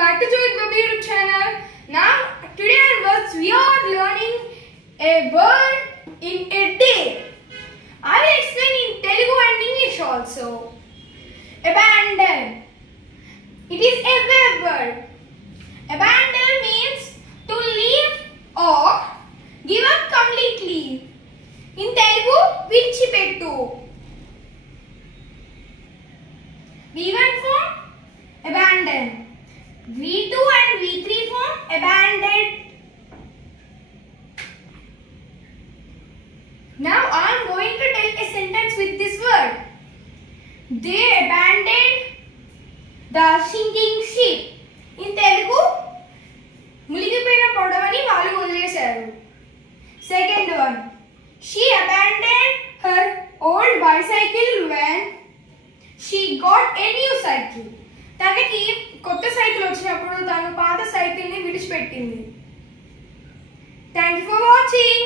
back to Joy Baby YouTube channel. Now today onwards we are learning a word in a day. I will explain in Telugu and English also. Abandon. It is a verb word. Abandon means to leave or give up completely. In Telugu, vidichipettu. V1 form abandon. V2 and V3 form abandoned. Now I am going to tell a sentence with this word. They abandoned the sinking ship. In Telugu, మునిగిపోయిన పడవని వాళ్ళు వదిలేశారు. Second one, she abandoned her old bicycle when she got a new cycle. తనకి కొత్త cycle వచ్చినప్పుడు తను పాత cycle ని విడిచిపెట్టింది. Thank you for watching.